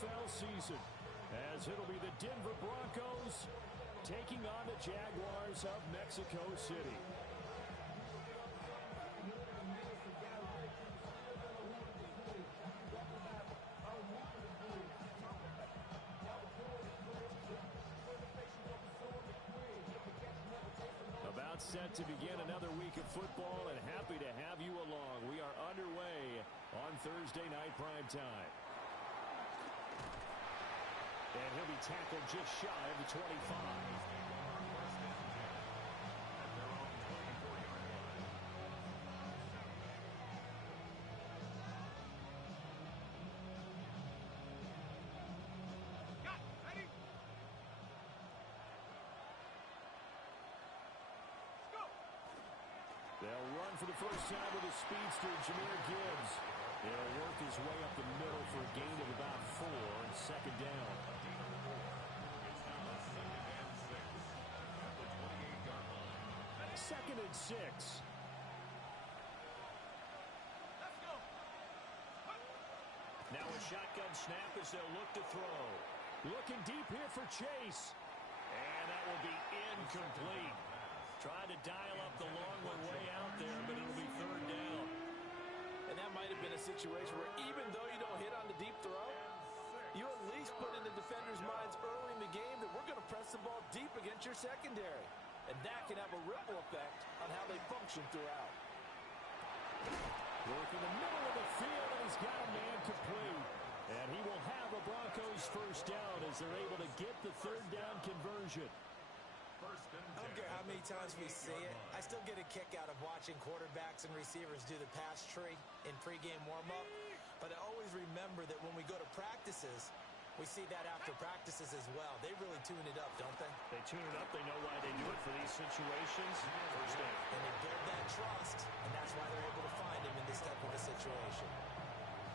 NFL season, as it'll be the Denver Broncos taking on the Jaguars of Mexico City. About set to begin another week of football, and happy to have you along. We are underway on Thursday night primetime. And he'll be tackled just shy of the 25. They'll run for the first time with a speedster, Jahmyr Gibbs. He'll work his way up the middle for a gain of about 4 and second down. Second and 6. Now a shotgun snap as they'll look to throw. Looking deep here for Chase. And that will be incomplete. Tried to dial up the long one way out there, but it'll be third down. And that might have been a situation where even though you don't hit on the deep throw, you at least put in the defenders' minds early in the game that we're going to press the ball deep against your secondary. And that can have a ripple effect on how they function throughout. Work in the middle of the field, and he's got a man complete. And he will have a Broncos first down as they're able to get the third down conversion. I don't care how many times we see it. I still get a kick out of watching quarterbacks and receivers do the pass tree in pregame warm-up. But I always remember that when we go to practices, we see that after practices as well. They really tune it up, don't they? They tune it up. They know why they do it for these situations. First down. And they build that trust, and that's why they're able to find him in this type of a situation.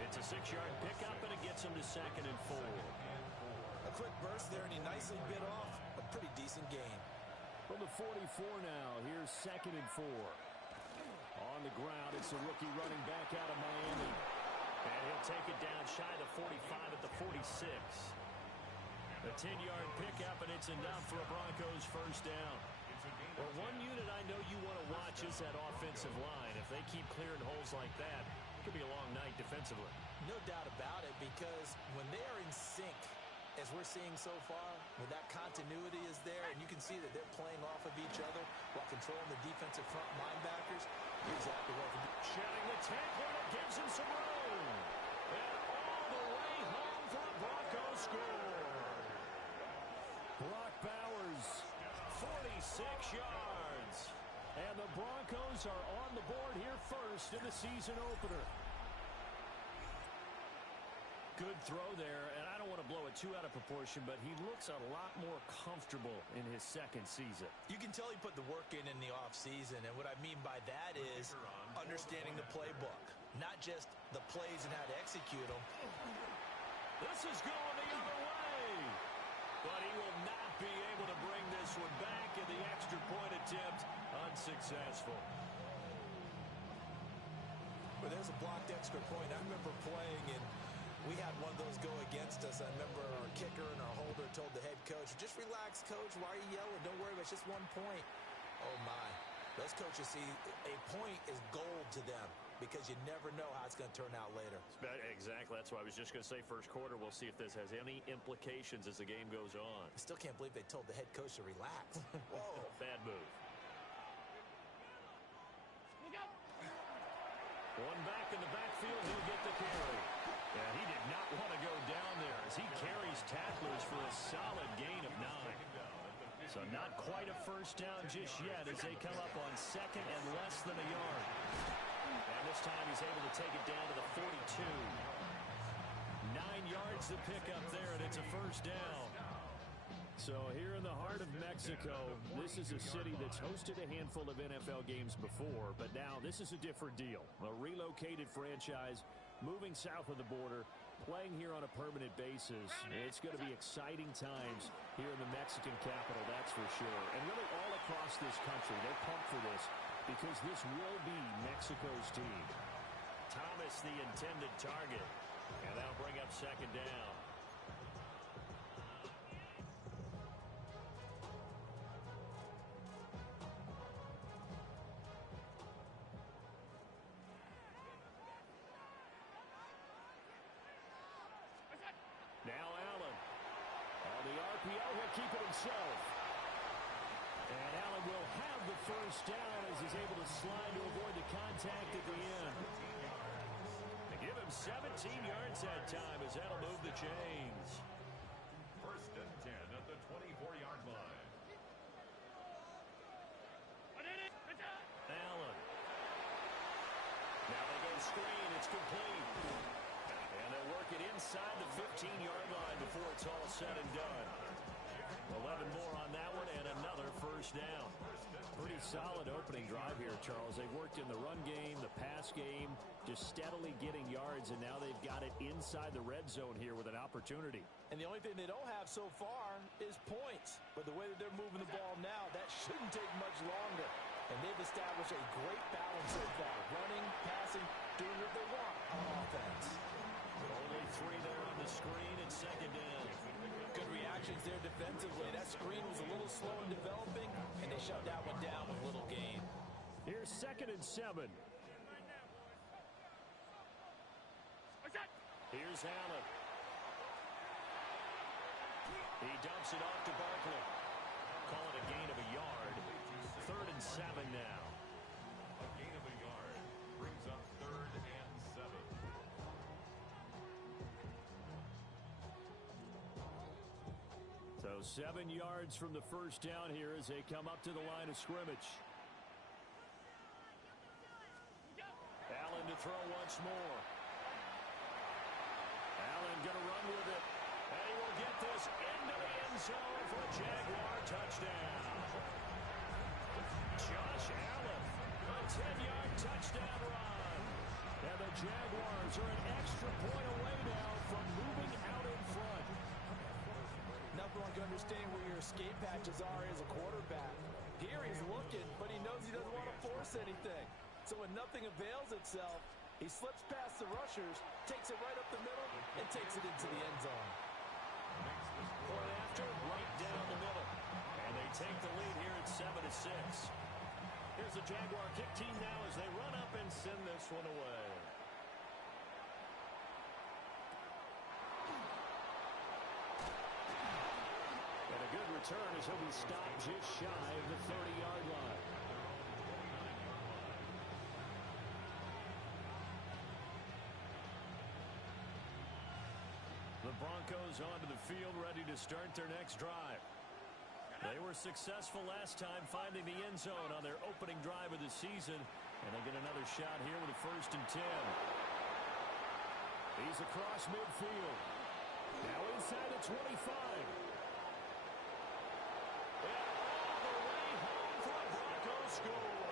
It's a 6-yard pickup, and it gets him to second and 4. A quick burst there, and he nicely bit off a pretty decent gain. From the 44 now, here's second and 4. On the ground, it's the rookie running back out of Miami. And he'll take it down shy of the 45 at the 46. A 10-yard pickup, and it's enough for a Broncos first down. Well, one unit I know you want to watch is that offensive line. If they keep clearing holes like that, it could be a long night defensively. No doubt about it, because when they are in sync, as we're seeing so far, when that continuity is there, and you can see that they're playing off of each other while controlling the defensive front linebackers, you're exactly right. Shedding the tackle, that gives him some room. And all the way home for a Broncos score. Brock Bowers, 46 yards. And the Broncos are on the board here first in the season opener. Good throw there, and I don't want to blow it too out of proportion, but he looks a lot more comfortable in his second season. You can tell he put the work in the offseason, and what I mean by that is understanding the playbook, not just the plays and how to execute them. This is going the other way, but he will not be able to bring this one back, and the extra point attempt unsuccessful. But there's a blocked extra point. I remember playing, and we had one of those go against us. I remember our kicker and our holder told the head coach, just relax, coach. Why are you yelling? Don't worry, it's just 1 point. Oh, my. Those coaches see a point is gold to them because you never know how it's going to turn out later. Exactly. That's why I was just going to say first quarter. We'll see if this has any implications as the game goes on. I still can't believe they told the head coach to relax. Whoa. Bad move. One back in the backfield, he'll get the carry. And he did not want to go down there as he carries tacklers for a solid gain of 9. So not quite a first down just yet as they come up on second and less than a yard. And this time he's able to take it down to the 42. 9 yards to pick up there, and it's a first down. So here in the heart of Mexico, this is a city that's hosted a handful of NFL games before, but now this is a different deal. A relocated franchise moving south of the border, playing here on a permanent basis. It's going to be exciting times here in the Mexican capital, that's for sure. And really all across this country, they're pumped for this because this will be Mexico's team. Thomas, the intended target, and that'll bring up second down. RPO, he'll keep it himself. And Allen will have the first down as he's able to slide to avoid the contact at the end. They give him 17 yards that time as that'll move the chains. 1st and 10 at the 24-yard line. Allen. Now they go screen. It's complete. And they'll work it inside the 15-yard line before it's all said and done. 11 more on that one and another first down. Pretty solid opening drive here, Charles. They've worked in the run game, the pass game, just steadily getting yards, and now they've got it inside the red zone here with an opportunity. And the only thing they don't have so far is points. But the way that they're moving the ball now, that shouldn't take much longer. And they've established a great balance so far. Running, passing, doing what they want on offense. Only 3 there on the screen and 2nd down. Good reactions there defensively. That screen was a little slow in developing, and they shut that one down with little gain. Here's 2nd and 7. Here's Allen. He dumps it off to Barkley. Call it a gain of a yard. 3rd and 7 now. A gain of a yard brings up 3rd and 7. So 7 yards from the first down here as they come up to the line of scrimmage. Allen to throw once more. Allen going to run with it. And he will get this into the end zone for a Jaguar touchdown. Josh Allen, a 10-yard touchdown run. And the Jaguars are an extra point away now from moving out in front. Nothing like understanding where your escape patches are as a quarterback. Here he's looking, but he knows he doesn't want to force anything. So when nothing avails itself, he slips past the rushers, takes it right up the middle, and takes it into the end zone. Point after, right down the middle. And they take the lead here at 7-6. Here's the Jaguar kick team now as they run up and send this one away. And a good return as he'll be stopped just shy of the 30-yard line. The Broncos onto the field ready to start their next drive. They were successful last time finding the end zone on their opening drive of the season, and they get another shot here with a 1st and 10. He's across midfield. Now inside the 25. And all the way home for a Broncos score.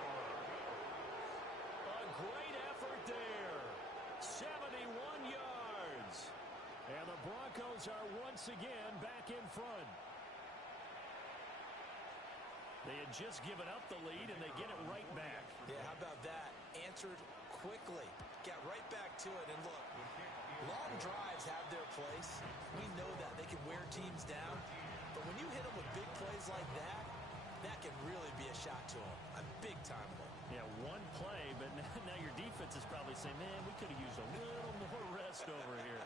A great effort there. 71 yards. And the Broncos are once again back in front. They had just given up the lead, and they get it right back. Yeah, how about that? Answered quickly. Got right back to it. And look, long drives have their place. We know that. They can wear teams down. But when you hit them with big plays like that, that can really be a shot to them. A big-time one. Yeah, one play, but now your defense is probably saying, man, we could have used a little more rest over here.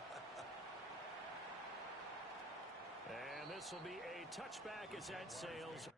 And this will be a touchback as that sails.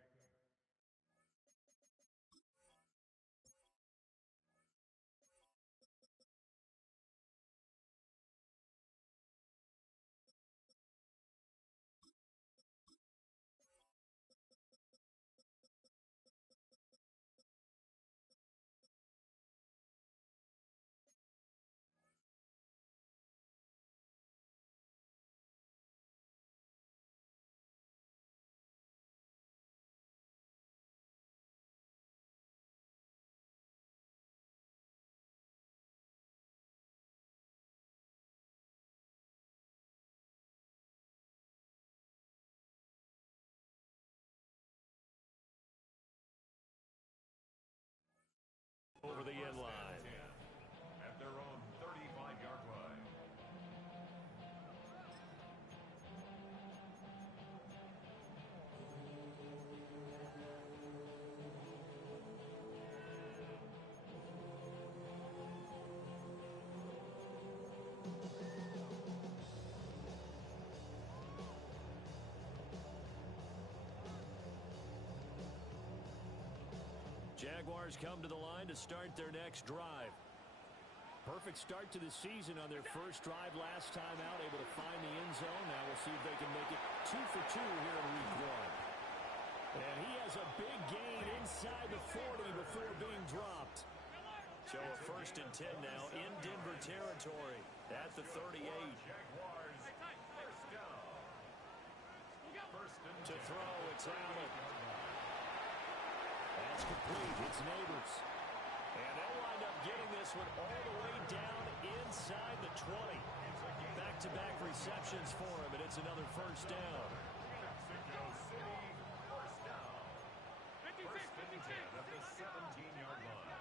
Over the end line. At their own 35-yard line. Jaguars come to the line to start their next drive. Perfect start to the season on their first drive last time out, able to find the end zone. Now we'll see if they can make it 2 for 2 here in week 1. And he has a big gain inside the 40 before being dropped. So a 1st and 10 now in Denver territory at the 38. To throw, it's Allen. That's complete. It's Neighbors. And they'll wind up getting this one all the way down inside the 20. Back-to-back receptions for him, and it's another 1st down. First and 10 at the 17-yard line.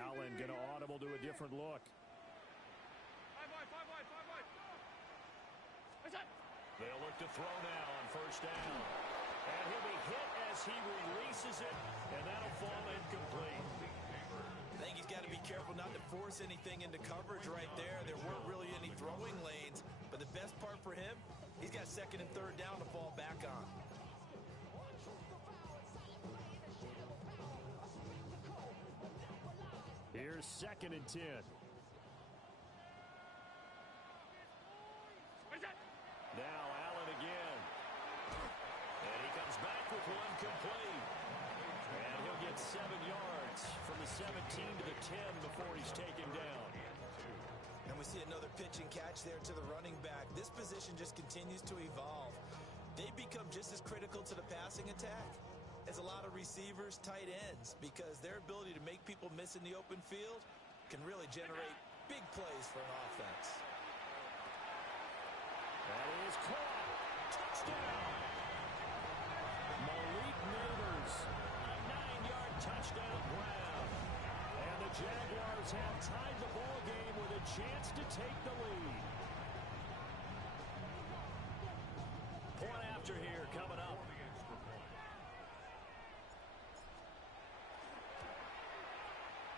Allen going to audible to a different look. They'll look to throw now on 1st down. And he'll be hit as he releases it, and that'll fall incomplete. I think he's got to be careful not to force anything into coverage right there. There weren't really any throwing lanes, but the best part for him, he's got 2nd and 3rd down to fall back on. Here's 2nd and 10. Now Allen again. And he comes back with one complete. And he'll get 7 yards from the 17 to the 10 before he's taken down. And we see another pitch and catch there to the running back. This position just continues to evolve. They become just as critical to the passing attack as a lot of receivers, tight ends, because their ability to make people miss in the open field can really generate big plays for an offense. That is caught. Touchdown. Malik Neighbors, a 9-yard touchdown grab. And the Jaguars have tied the ball game with a chance to take the lead. Point after here coming up.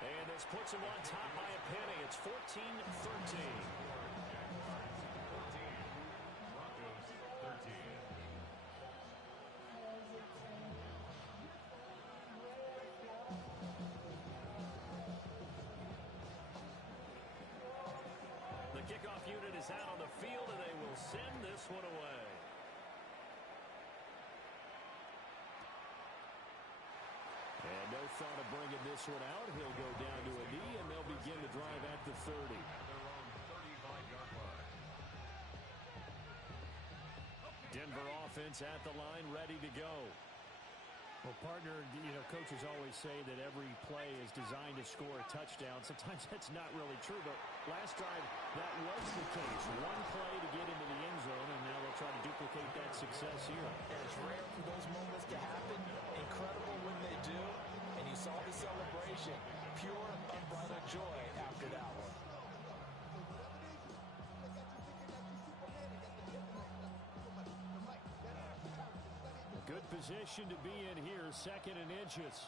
And this puts him on top by a penny. It's 14-13. Kickoff unit is out on the field, and they will send this one away. And no thought of bringing this one out. He'll go down to a knee, and they'll begin to drive at the 30. Denver offense at the line, ready to go. Well, partner, coaches always say that every play is designed to score a touchdown. Sometimes that's not really true, but last drive, that was the case. One play to get into the end zone, and now they'll try to duplicate that success here. And it's rare for those moments to happen. Incredible when they do. And you saw the celebration. Pure, unbridled joy after that one. Good position to be in here, 2nd and inches.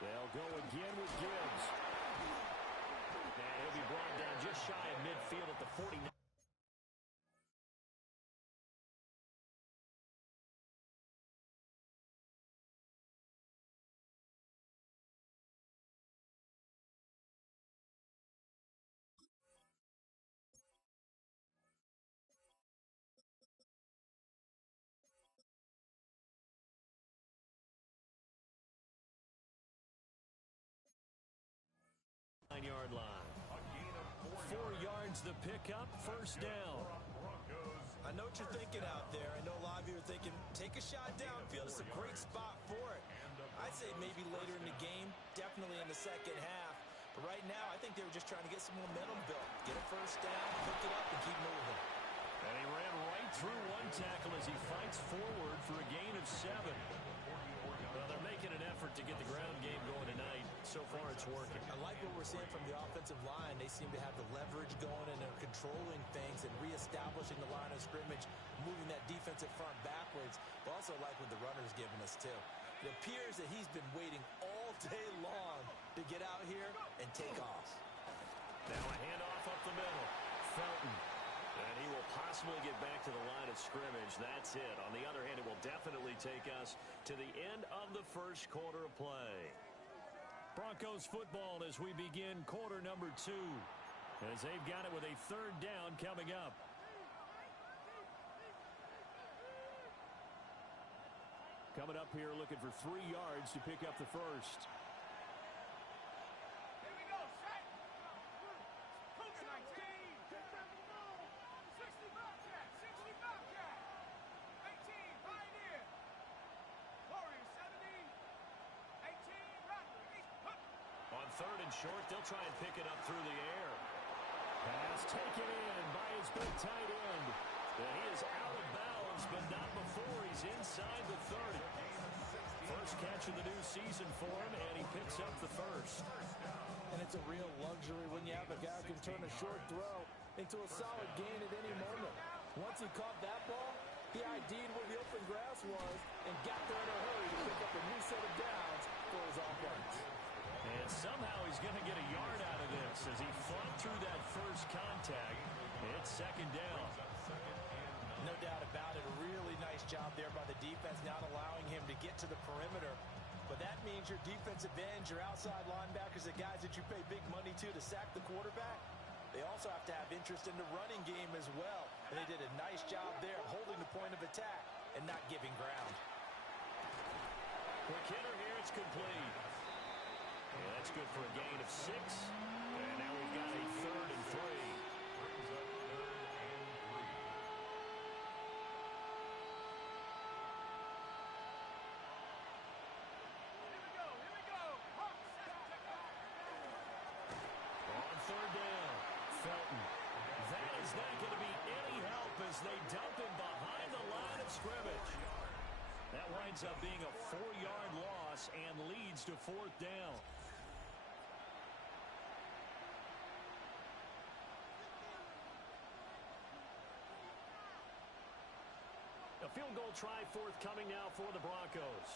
They'll go again with Gibbs. And he'll be brought down just shy of midfield at the 49. Yard line. 4 yards the pickup, 1st down. I know what you're thinking out there. I know a lot of you are thinking, take a shot downfield. It's a great spot for it. I'd say maybe later in the game, definitely in the 2nd half. But right now, I think they were just trying to get some momentum built. Get a 1st down, pick it up, and keep moving. And he ran right through one tackle as he fights forward for a gain of 7. Well, they're making an effort to get the ground game going tonight. So far, it's working. I like what we're seeing from the offensive line. They seem to have the leverage going, and they're controlling things and reestablishing the line of scrimmage, moving that defensive front backwards. But also like what the runner's giving us, too. It appears that he's been waiting all day long to get out here and take off. Now a handoff up the middle. Felton. And And he will possibly get back to the line of scrimmage. That's it. On the other hand, it will definitely take us to the end of the first quarter of play. Broncos football as we begin quarter number 2. As they've got it with a third down coming up. Coming up here looking for 3 yards to pick up the first. Here we go, set. Coach 19. 60 Bobcat, 60 Bobcat. 18, Pioneer. Warriors 70. 18, Rockers. On third and short, they'll try and pick it up through the air. Pass taken in by his big tight end. And he is out of bounds, but not before he's inside the 30. First catch of the new season for him, and he picks up the first. And it's a real luxury when you have a guy who can turn a short throw into a solid gain at any moment. Once he caught that ball, he ID'd where the open grass was and got there in a hurry to pick up a new set of downs for his offense. And somehow he's going to get a yard out of this as he fought through that first contact. It's second down. No doubt about it. A really nice job there by the defense, not allowing him to get to the perimeter. But that means your defensive ends, your outside linebackers, the guys that you pay big money to sack the quarterback, they also have to have interest in the running game as well. And they did a nice job there holding the point of attack and not giving ground. Quick hitter here. It's complete. Yeah, that's good for a gain of 6. And now we've got a third and 3. Brings up third and 3. Here we go, here we go. On third down, Felton. That is not going to be any help as they dump him behind the line of scrimmage. That winds up being a 4-yard loss and leads to fourth down. A field goal try forthcoming now for the Broncos.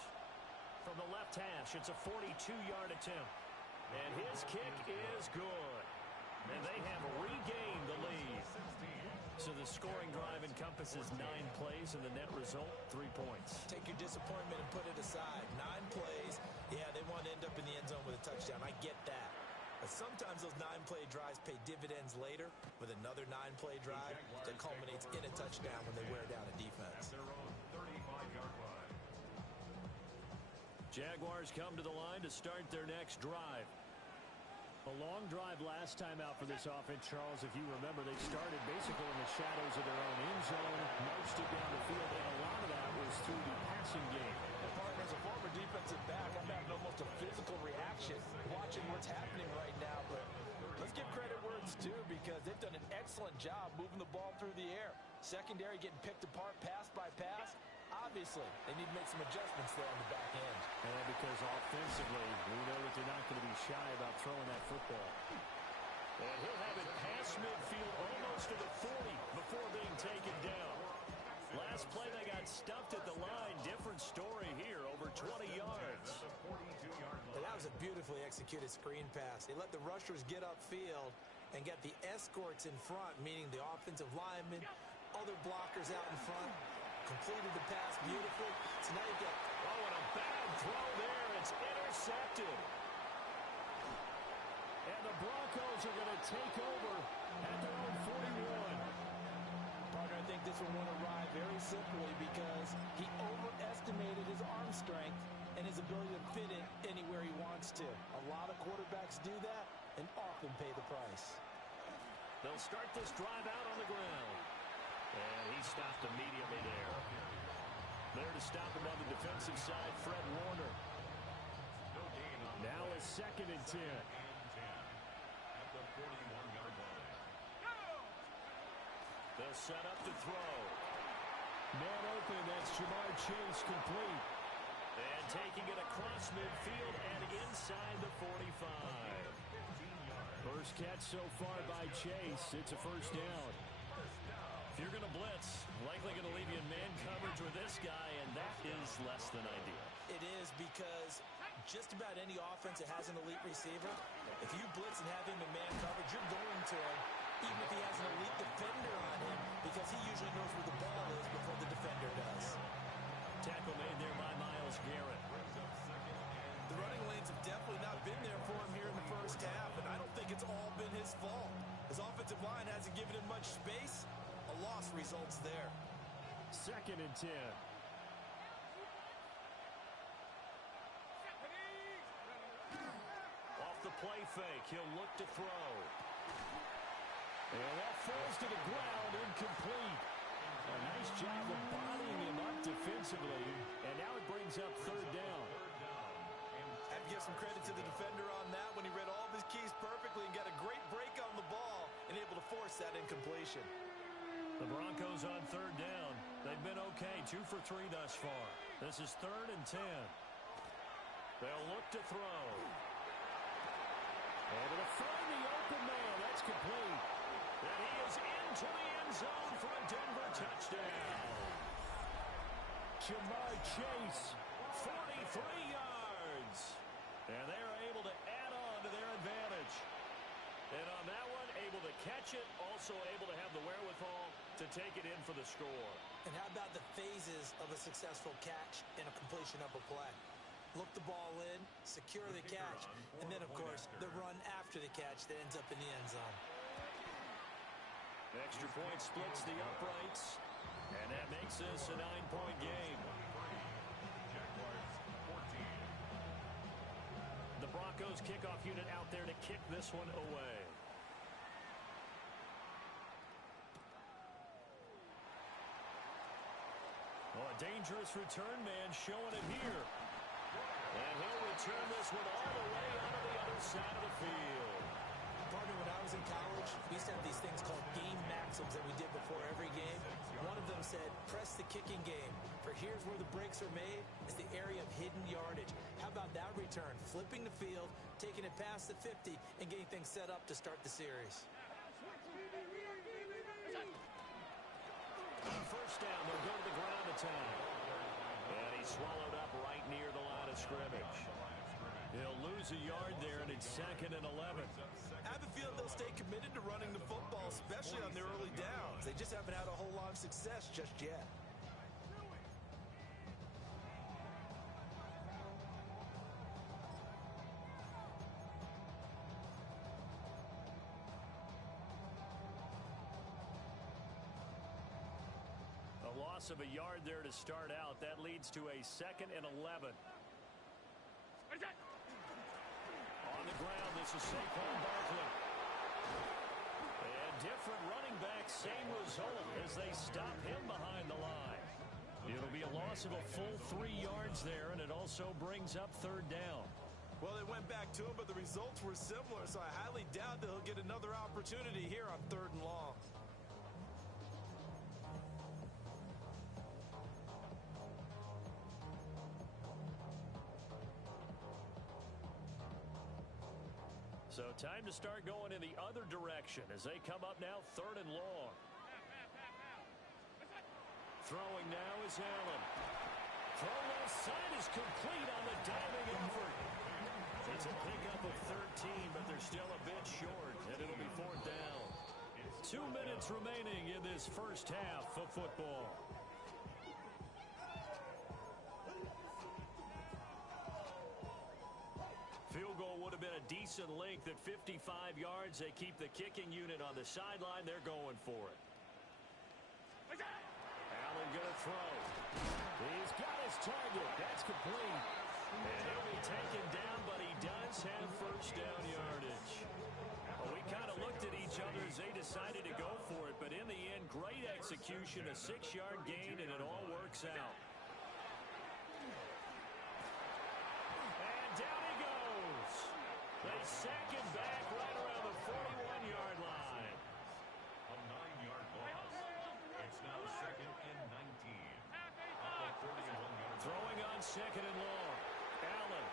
From the left hash, it's a 42-yard attempt. And his kick is good. And they have regained the lead. So the scoring drive encompasses 9 plays, and the net result, 3 points. Take your disappointment and put it aside. 9 plays. Yeah, they want to end up in the end zone with a touchdown. I get that. But sometimes those 9-play drives pay dividends later with another 9-play drive that culminates in a touchdown when they wear down a defense. At their own 35-yard line. Jaguars come to the line to start their next drive. A long drive last time out for this offense, Charles. If you remember, they started basically in the shadows of their own end zone, marched it down the field, and a lot of that was through the passing game. And partner, as a former defensive back, I'm having almost a physical reaction watching what's happening right now. But let's give credit where it's due because they've done an excellent job moving the ball through the air. Secondary getting picked apart pass by pass. Obviously, they need to make some adjustments there on the back end. And because offensively, we know that they're not going to be shy about throwing that football. And he'll have it past midfield almost to the 40 before being taken down. Last play, they got stuffed at the line. Different story here, over 20 yards. And that was a beautifully executed screen pass. They let the rushers get upfield and get the escorts in front, meaning the offensive linemen, other blockers out in front. Completed the pass beautifully. So now you get, oh, and a bad throw there. It's intercepted. And the Broncos are going to take over at their own 41. Partner, I think this one won't arrive very simply because he overestimated his arm strength and his ability to fit it anywhere he wants to. A lot of quarterbacks do that and often pay the price. They'll start this drive out on the ground. And he stopped immediately there. There to stop him on the defensive side, Fred Warner. Now a 2nd and 10. At the 41-yard line. They'll set up to throw. Man open, that's Jamar Chase complete. And taking it across midfield and inside the 45. First catch so far by Chase. It's a first down. If you're going to blitz, likely going to leave you in man coverage with this guy, and that is less than ideal. it is because just about any offense that has an elite receiver, if you blitz and have him in man coverage, you're going to him even if he has an elite defender on him, because he usually knows where the ball is before the defender does. Tackle made there by Myles Garrett. The running lanes have definitely not been there for him here in the first half, and I don't think it's all been his fault. His offensive line hasn't given him much space. A loss results there. 2nd and 10. Off the play fake, he'll look to throw. And that falls to the ground, incomplete. A nice job of bodying him up defensively, and now it brings up 3rd down. I have to give some credit to the defender on that when he read all of his keys perfectly and got a great break on the ball and able to force that incompletion. The Broncos on 3rd down. They've been okay, 2 for 3 thus far. This is 3rd and 10. They'll look to throw. Able to find the open man. That's complete. And he is into the end zone for a Denver touchdown. Jamar Chase, 43 yards. And they are able to add on to their advantage. And on that one, able to catch it, also able to have the wherewithal to take it in for the score. And how about the phases of a successful catch and a completion of a play? Look the ball in, secure the catch, and then, of course, the run after the catch that ends up in the end zone. Extra point splits the uprights, and that makes this a 9-point game. The Broncos kickoff unit out there to kick this one away. Oh, a dangerous return man showing it here. And he'll return this one all the way out of the other side of the field. Partner, when I was in college, we used to have these things called game maxims that we did before every game. One of them said, press the kicking game. For here's where the breaks are made, is the area of hidden yardage. How about that return? Flipping the field, taking it past the 50, and getting things set up to start the series. On 1st down, they'll go to the ground attack. And he's swallowed up right near the line of scrimmage. He'll lose a yard there, and it's 2nd and 11. I have a feeling they'll stay committed to running the football, especially on their early downs. They just haven't had a whole lot of success just yet. A loss of a yard there to start out. That leads to a 2nd and 11. On the ground, this is Saquon Barkley. And different running backs, same result as they stop him behind the line. It'll be a loss of a full 3 yards there, and it also brings up 3rd down. Well, they went back to him, but the results were similar, so I highly doubt that he'll get another opportunity here on 3rd and long. So time to start going in the other direction as they come up now 3rd and long. Throwing now is Allen. Throw left side is complete on the diving effort. It's a pickup of 13, but they're still a bit short, and it'll be 4th down. 2 minutes remaining in this first half of football. Field goal would have been a decent length at 55 yards. They keep the kicking unit on the sideline. They're going for it. Allen going to throw. He's got his target. That's complete. And he'll be taken down, but he does have 1st down yardage. Well, we kind of looked at each other as they decided to go for it, but in the end, great execution, a 6-yard gain, and it all works out. And down he goes. They sack him back right around the 41-yard line. A 9-yard loss. It's now 2nd and 19. Up a 31-yard. Throwing on 2nd and long. Allen.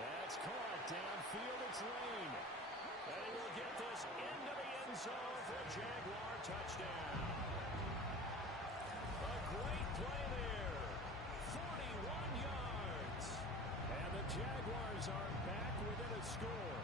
That's caught downfield. It's Lane. And he will get this into the end zone for a Jaguar touchdown. A great play there. 41 yards. And the Jaguars are back within a score.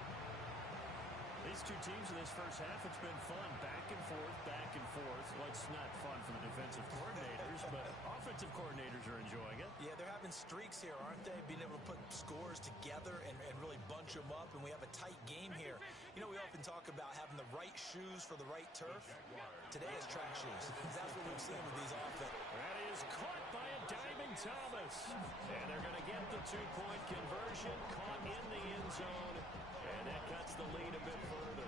He's these two teams in this first half, it's been fun. Back and forth, back and forth. Well, it's not fun for the defensive coordinators, but offensive coordinators are enjoying it. Yeah, they're having streaks here, aren't they? Being able to put scores together and really bunch them up, and we have a tight game here. You know, we often talk about having the right shoes for the right turf. Today is track shoes. That's what we've seen with these offenses. That is caught by a diving Thomas. And they're going to get the two-point conversion, caught in the end zone, and that cuts the lead a bit further.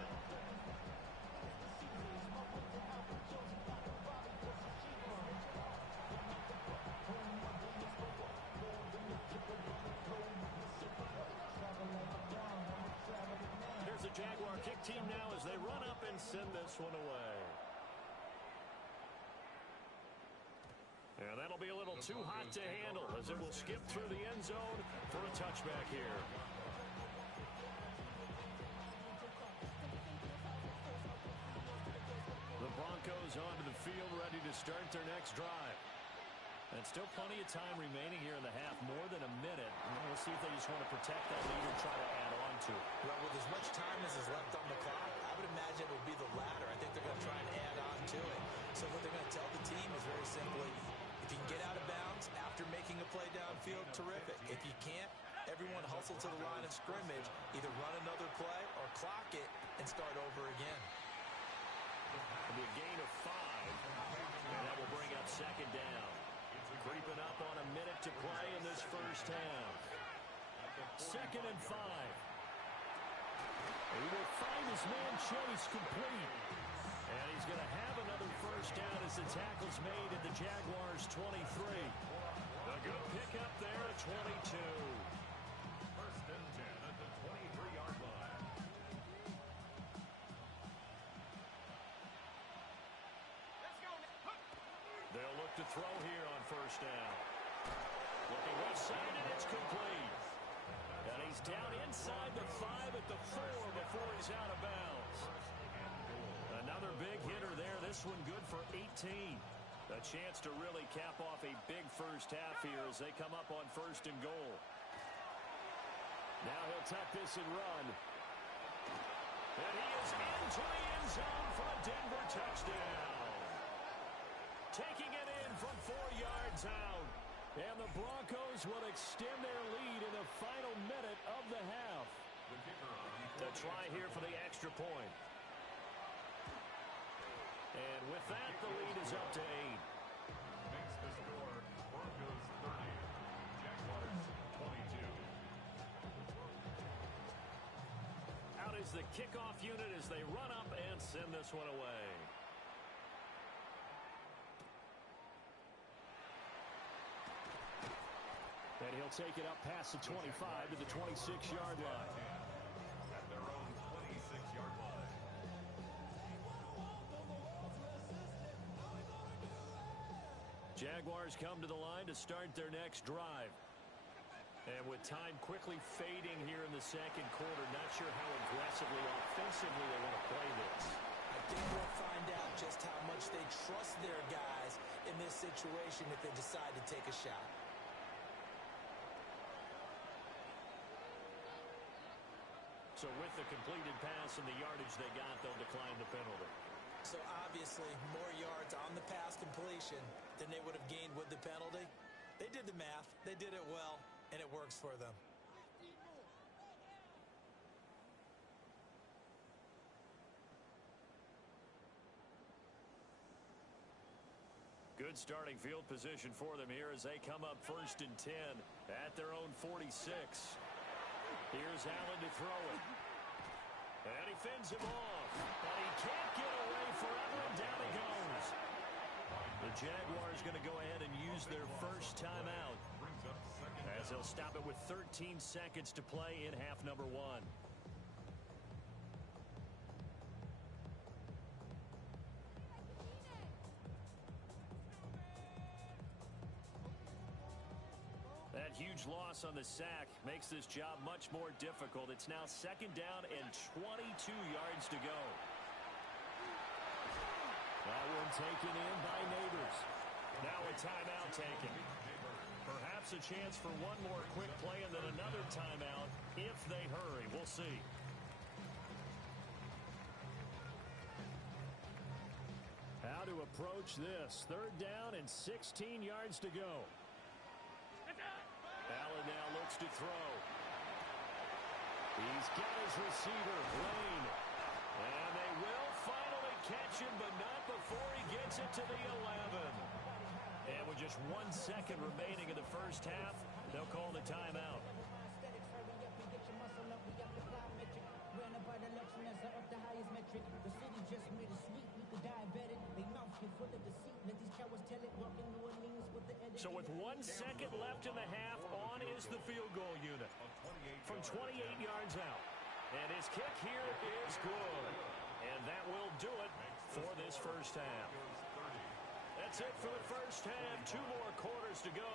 Here's the Jaguar kick team now as they run up and send this one away. And that'll be a little too hot to handle as it will skip through the end zone for a touchback here. The Broncos onto the field, ready to start their next drive. And still plenty of time remaining here in the half, more than a minute. And we'll see if they just want to protect that lead or try to add on to it. Well, with as much time as is left on the clock, I would imagine it would be the latter. I think they're going to try and add on to it. So what they're going to tell the team is very simply, if you can get out of bounds after making a play downfield, terrific. If you can't, everyone hustle to the line of scrimmage, either run another play or clock it and start over again. It'll be a gain of 5, and that will bring up second down. Creeping up on a minute to play in this first half. 2nd and 5. He will find his man Chase complete. And he's going to have another first down as the tackle's made at the Jaguars' 23. A good pickup there at 22. 1st and 10 at the 23-yard line. They'll look to throw here on first down. Looking left side, and it's complete. And he's down inside the 5 at the 4 before he's out of bounds. Another big hitter there. This one good for 18. A chance to really cap off a big first half here as they come up on 1st and goal. Now he'll tuck this and run. And he is into the end zone for a Denver touchdown. Taking it in from 4 yards out. And the Broncos will extend their lead in the final minute of the half. The try here for the extra point. And with that, the lead is up to 8. Makes the score Broncos 30, Jaguars 22. Out is the kickoff unit as they run up and send this one away. And he'll take it up past the 25 to the 26-yard line. At their own 26-yard line. Jaguars come to the line to start their next drive. And with time quickly fading here in the second quarter, not sure how aggressively, offensively they want to play this. I think we'll find out just how much they trust their guys in this situation if they decide to take a shot. So with the completed pass and the yardage they got, they'll decline the penalty. So obviously, more yards on the pass completion than they would have gained with the penalty. They did the math. They did it well, and it works for them. Good starting field position for them here as they come up 1st and 10 at their own 46. Here's Allen to throw it. And he fends him off. And he can't get away forever, and down he goes. The Jaguars going to go ahead and use their first timeout as they'll stop it with 13 seconds to play in half number 1. That huge loss on the sack makes this job much more difficult. It's now 2nd down and 22 yards to go. That one taken in by Neighbors. Now a timeout taken. Perhaps a chance for one more quick play and then another timeout if they hurry. We'll see. approach this. 3rd down and 16 yards to go. Allen now looks to throw. He's got his receiver, Lane. And they will finally catch him, but not before he gets it to the 11. And with just 1 second remaining in the first half, they'll call the timeout. So with 1 second left in the half, on is the field goal unit from 28 yards out. And his kick here is good. And that will do it for this first half. That's it for the first half. 2 more quarters to go.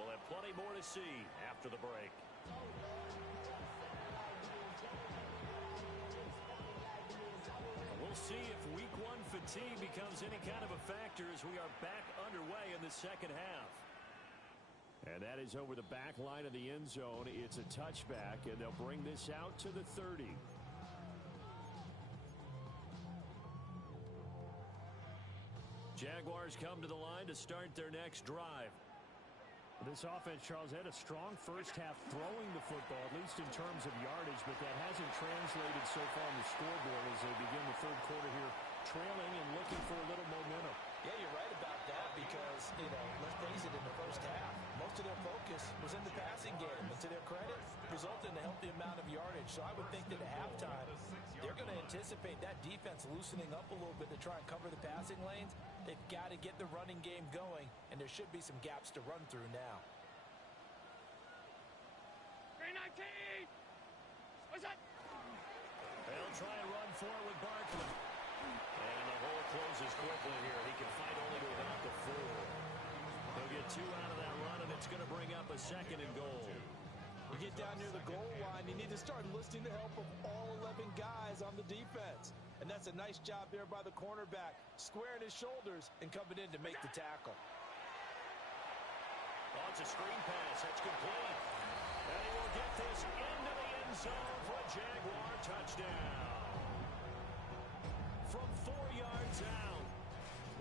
We'll have plenty more to see after the break. We'll see if week 1 fatigue becomes any kind of a factor as we are back underway in the second half. And that is over the back line of the end zone. It's a touchback, and they'll bring this out to the 30. Jaguars come to the line to start their next drive. This offense, Charles, had a strong first half throwing the football, at least in terms of yardage, but that hasn't translated so far on the scoreboard as they begin the 3rd quarter here, trailing and looking for a little momentum. Yeah, you're right about that because, let's face it, in the first half, most of their focus was in the passing game. And to their credit, resulted in a healthy amount of yardage. So I would think that at halftime, they're going to anticipate that defense loosening up a little bit to try and cover the passing lanes. They've got to get the running game going, and there should be some gaps to run through now. 319! What's up? They'll try and run forward with Barkley. And the hole closes quickly here. He can fight only to about the 4. He'll get 2 out of that run, and it's going to bring up a 2nd and goal. You get down near the goal line, you need to start enlisting the help of all 11 guys on the defense. And that's a nice job there by the cornerback, squaring his shoulders and coming in to make the tackle. Oh, it's a screen pass. That's complete. And he will get this into the end zone for a Jaguar touchdown. From 4 yards out.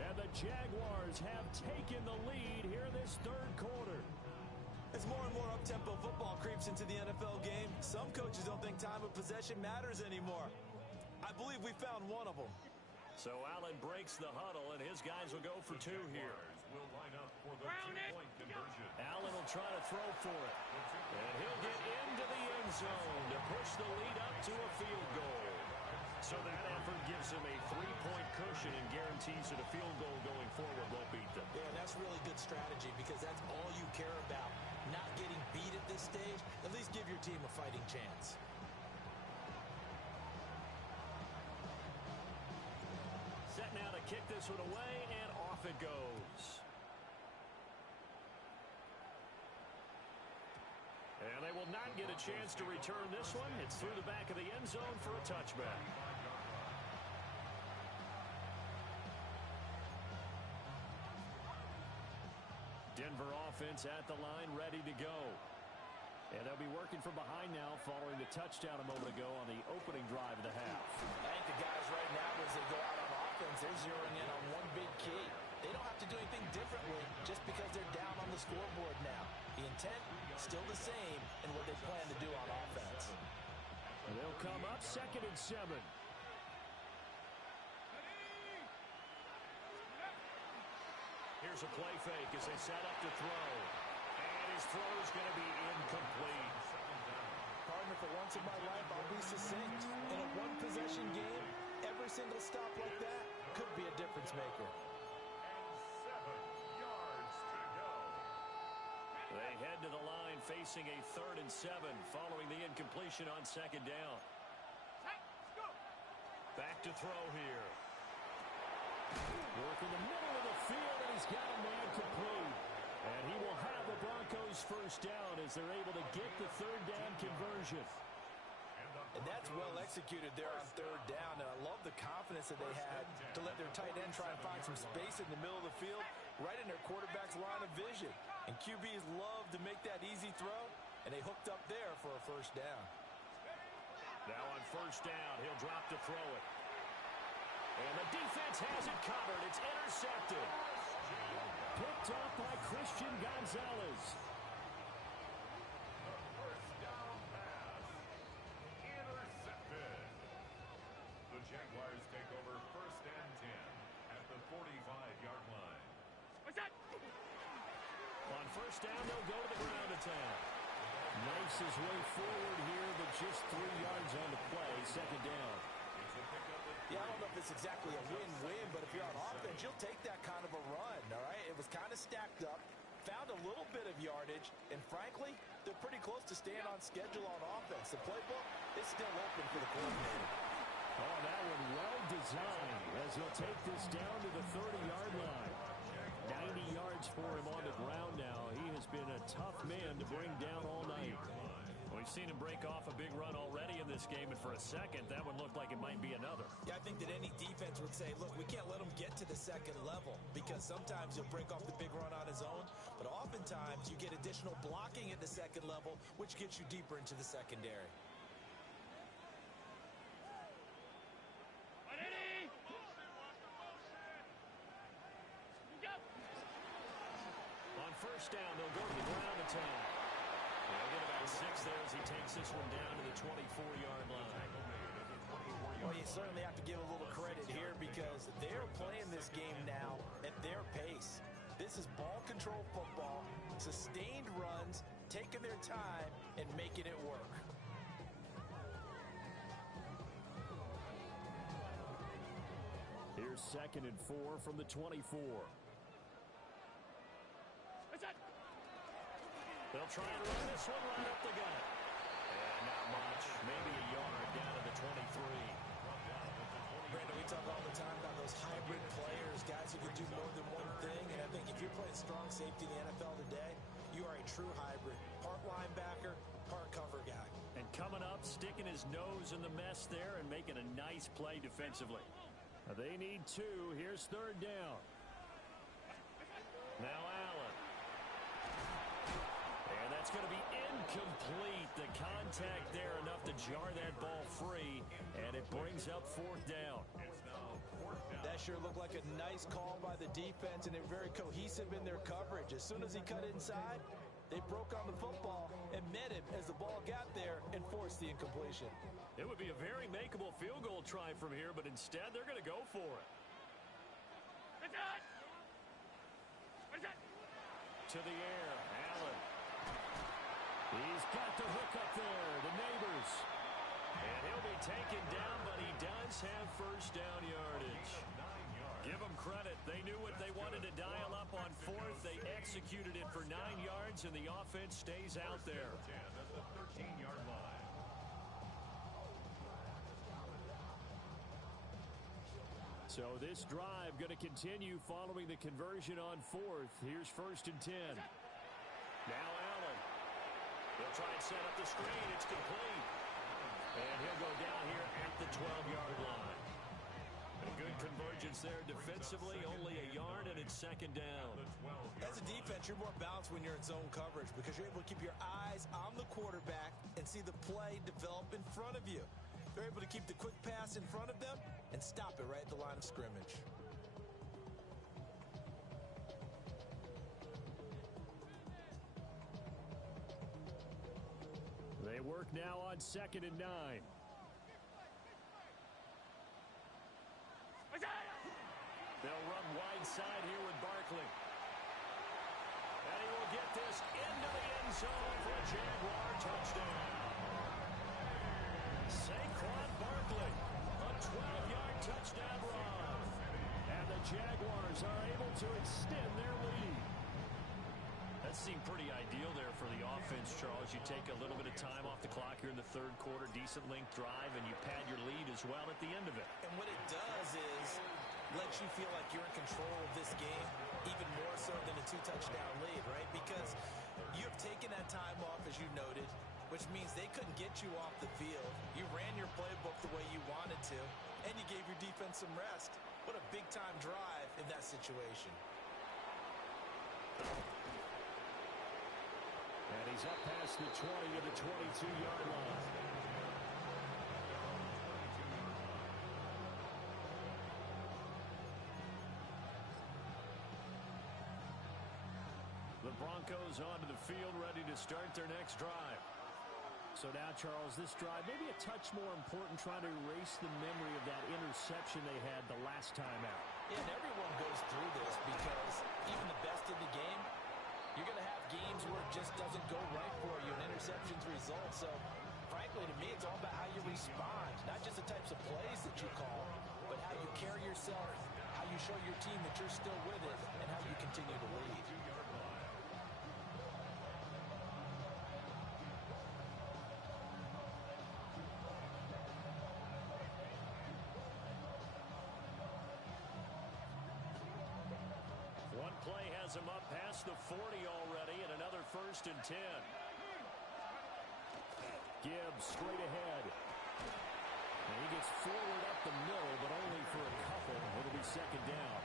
And the Jaguars have taken the lead here in this 3rd quarter. As more and more up-tempo football creeps into the NFL game, some coaches don't think time of possession matters anymore. I believe we found one of them. So Allen breaks the huddle, and his guys will go for 2 here. Will line up for the 2-point conversion. Allen will try to throw for it. And he'll get into the end zone to push the lead up to a field goal. So that effort gives him a 3-point cushion and guarantees that a field goal going forward won't beat them. Yeah, and that's really good strategy because that's all you care about. Not getting beat at this stage. At least give your team a fighting chance. Set now to kick this one away, and off it goes. And they will not get a chance to return this one. It's through the back of the end zone for a touchback. Denver offense at the line, ready to go. And they'll be working from behind now following the touchdown a moment ago on the opening drive of the half. I think the guys right now, as they go out on offense, they're zeroing in on one big key. They don't have to do anything differently just because they're down on the scoreboard now. The intent, still the same in what they plan to do on offense. And they'll come up 2nd and 7. Here's a play fake as they set up to throw. And his throw is going to be incomplete. Partner, for once in my life, I'll be succinct. In a one-possession game, every single stop like that could be a difference maker. And 7 yards to go. They head to the line facing a 3rd and 7 following the incompletion on 2nd down. Back to throw here. Work in the middle of the field, and he's got a man complete. And he will have the Broncos first down as they're able to get the 3rd down conversion. And that's well executed there on 3rd down. And I love the confidence that they had to let their tight end try and find some space in the middle of the field, right in their quarterback's line of vision. And QBs love to make that easy throw, and they hooked up there for a first down. Now on 1st down, he'll drop to throw it. And the defense has it covered. It's intercepted. Picked up by Christian Gonzalez. First down pass. Intercepted. The Jaguars take over 1st and 10 at the 45-yard line. What's that? On 1st down, they'll go to the ground attack. Knifes his way forward here, but just 3 yards on the play. 2nd down. Yeah, I don't know if it's exactly a win-win, but if you're on offense, you'll take that kind of a run, all right? It was kind of stacked up, found a little bit of yardage, and frankly, they're pretty close to staying on schedule on offense. The playbook is still open for the coordinator. Oh, that one well designed as he'll take this down to the 30-yard line. 90 yards for him on the ground now. He has been a tough man to bring down all night. We've seen him break off a big run already in this game, and for a second, that one looked like it might be another. Yeah, I think that any defense would say, look, we can't let him get to the 2nd level because sometimes he'll break off the big run on his own, but oftentimes you get additional blocking at the 2nd level, which gets you deeper into the secondary. Ready? Go. On 1st down, they'll go to the ground attack. They'll get about 6 there as he takes this one down to the 24-yard line. Well, you certainly have to give a little credit here because they're playing this game now at their pace. This is ball control football, sustained runs, taking their time, and making it work. Here's 2nd and 4 from the 24. What's that? They'll try and run this one right up the gut. And not much. Maybe a yard down to the 23. Brandon, we talk all the time about those hybrid players, guys who can do more than one thing, and I think if you're playing strong safety in the NFL today, you are a true hybrid. Part linebacker, part cover guy. And coming up, sticking his nose in the mess there and making a nice play defensively. They need 2. Here's 3rd down. Now Allen. And that's going to be incomplete. The contact there enough to jar that ball free, and it brings up 4th down. That sure looked like a nice call by the defense, and they're very cohesive in their coverage. As soon as he cut inside, they broke on the football and met him as the ball got there and forced the incompletion. It would be a very makeable field goal try from here, but instead they're going to go for it. What's that? What's that? To the air, Allen. He's got the hook up there, the neighbors. And he'll be taken down, but he does have 1st down yardage. Give them credit. They knew what they wanted to dial up on 4th. They executed it for 9 yards, and the offense stays out there. At the 13-yard line. So this drive going to continue following the conversion on 4th. Here's 1st and 10. Now Allen. They'll try and set up the screen. It's complete. And he'll go down here at the 12-yard line. A good convergence there defensively. Only a yard, and it's 2nd down. As a defense, you're more balanced when you're in zone coverage because you're able to keep your eyes on the quarterback and see the play develop in front of you. They're able to keep the quick pass in front of them and stop it right at the line of scrimmage. They work now on 2nd and 9. What's that? They'll run wide side here with Barkley. And he will get this into the end zone for a Jaguar touchdown. Saquon Barkley, a 12-yard touchdown run. And the Jaguars are able to extend their lead. That seemed pretty ideal there for the offense, Charles. You take a little bit of time off the clock here in the 3rd quarter, decent length drive, and you pad your lead as well at the end of it. And what it does is let you feel like you're in control of this game, even more so than a 2-touchdown lead, right? Because you have taken that time off, as you noted, which means they couldn't get you off the field. You ran your playbook the way you wanted to, and you gave your defense some rest. What a big-time drive in that situation. And he's up past the 20 to the 22-yard line. Broncos onto the field, ready to start their next drive. So now, Charles, this drive maybe a touch more important, trying to erase the memory of that interception they had the last time out. Yeah, and everyone goes through this because even the best in the game, you're going to have games where it just doesn't go right for you, and interceptions result. So, frankly, to me, it's all about how you respond, not just the types of plays that you call, but how you carry yourself, how you show your team that you're still with it, and how you continue to lead. One play has him up past the 40 already, and another 1st and 10. Gibbs straight ahead. And he gets forward up the middle, but only for a couple. It'll be 2nd down.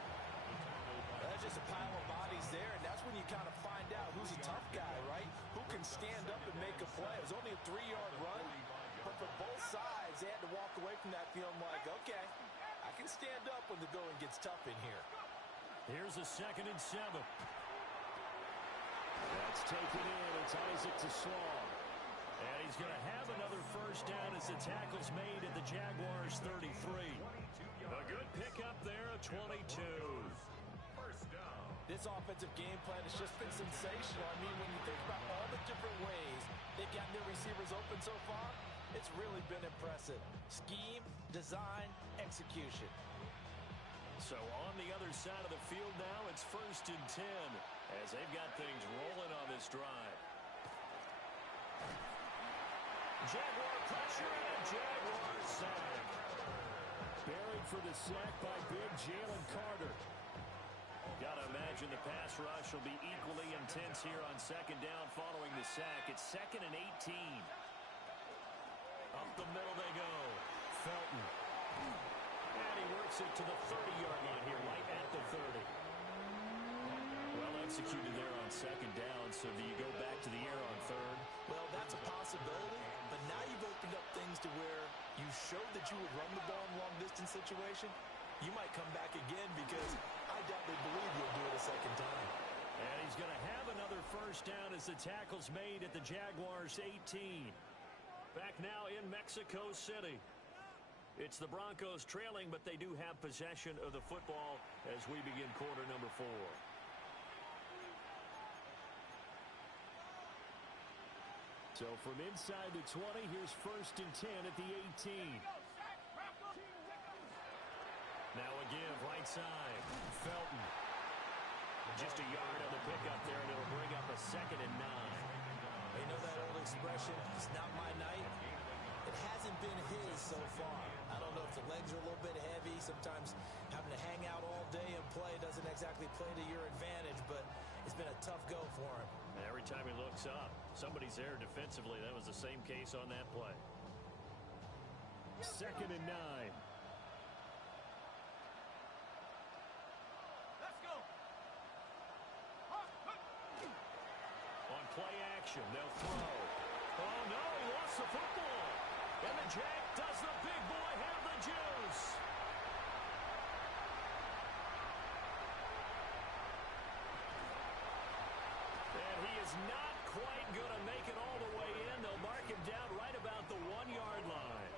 That's just a pile of bodies there, and that's when you kind of find out who's a tough guy, right? Who can stand up and make a play. It was only a 3-yard run, but for both sides, they had to walk away from that feeling like, okay, I can stand up when the going gets tough in here. Here's a 2nd and 7. That's taken in. It's Isaac to Slaw. And he's going to have another 1st down as the tackle's made at the Jaguars' 33. A good pickup there, a 22. This offensive game plan has just been sensational. I mean, when you think about all the different ways they've gotten their receivers open so far, it's really been impressive. Scheme, design, execution. So on the other side of the field now, it's 1st and 10 as they've got things rolling on this drive. Jaguar pressure and a Jaguar sack. Buried for the sack by big Jalen Carter. Got to imagine the pass rush will be equally intense here on 2nd down following the sack. It's 2nd and 18. Up the middle they go. Felton. And he works it to the 30-yard line here, right at the 30. Well executed there on 2nd down, so do you go back to the air on 3rd? Well, that's a possibility, but now you've opened up things to where you showed that you would run the ball in a long-distance situation. You might come back again because I doubt they believe you'll do it a 2nd time. And he's going to have another 1st down as the tackle's made at the Jaguars' 18. Back now in Mexico City. It's the Broncos trailing, but they do have possession of the football as we begin quarter number 4. So from inside the 20, here's 1st and 10 at the 18. Now again, right side. Felton. Just a yard on the pickup there, and it'll bring up a 2nd and 9. You know that old expression, it's not my night? It hasn't been his so far. I don't know if the legs are a little bit heavy. Sometimes having to hang out all day and play doesn't exactly play to your advantage, but it's been a tough go for him. Every time he looks up, somebody's there defensively. That was the same case on that play. 2nd and 9. Let's go. On play action, they'll throw. Oh, no, he lost the football. And the Jag does the big boy have the juice. And he is not quite going to make it all the way in. They'll mark him down right about the 1-yard line.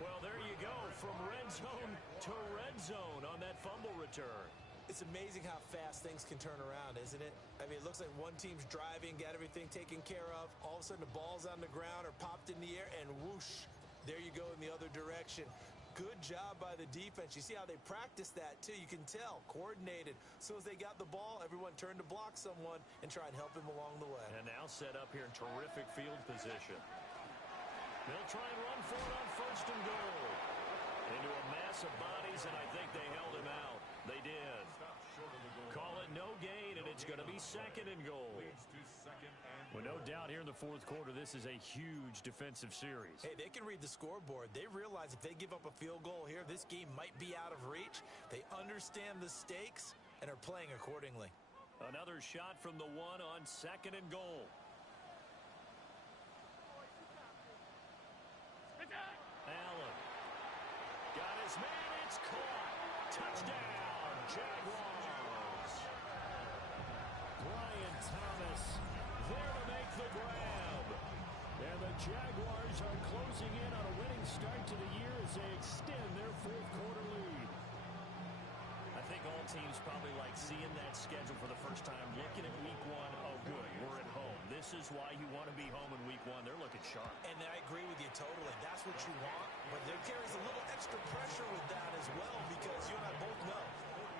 Well, there you go, from red zone to red zone on that fumble return. It's amazing how fast things can turn around, isn't it? I mean, it looks like one team's driving, got everything taken care of. All of a sudden, the ball's on the ground or popped in the air, and whoosh, there you go in the other direction. Good job by the defense. You see how they practice that, too. You can tell, coordinated. As soon as they got the ball, everyone turned to block someone and try and help him along the way. And now set up here in terrific field position. They'll try and run for it on 1st and goal. Into a mass of bodies, and I think they held him out. They did. Call it no gain, and it's going to be 2nd and goal. Well, no doubt here in the 4th quarter, this is a huge defensive series. Hey, they can read the scoreboard. They realize if they give up a field goal here, this game might be out of reach. They understand the stakes and are playing accordingly. Another shot from the 1 on 2nd and goal. Allen. Got his man. It's caught. Touchdown, Jaguars. Brian Thomas there to make the grab. And the Jaguars are closing in on a winning start to the year as they extend their fourth quarter lead. I think all teams probably like seeing that schedule for the first time, looking at week one. Oh, good, we're at home. This is why you want to be home in week one. They're looking sharp. And I agree with you totally. That's what you want. But there carries a little extra pressure with that as well, because you and I both know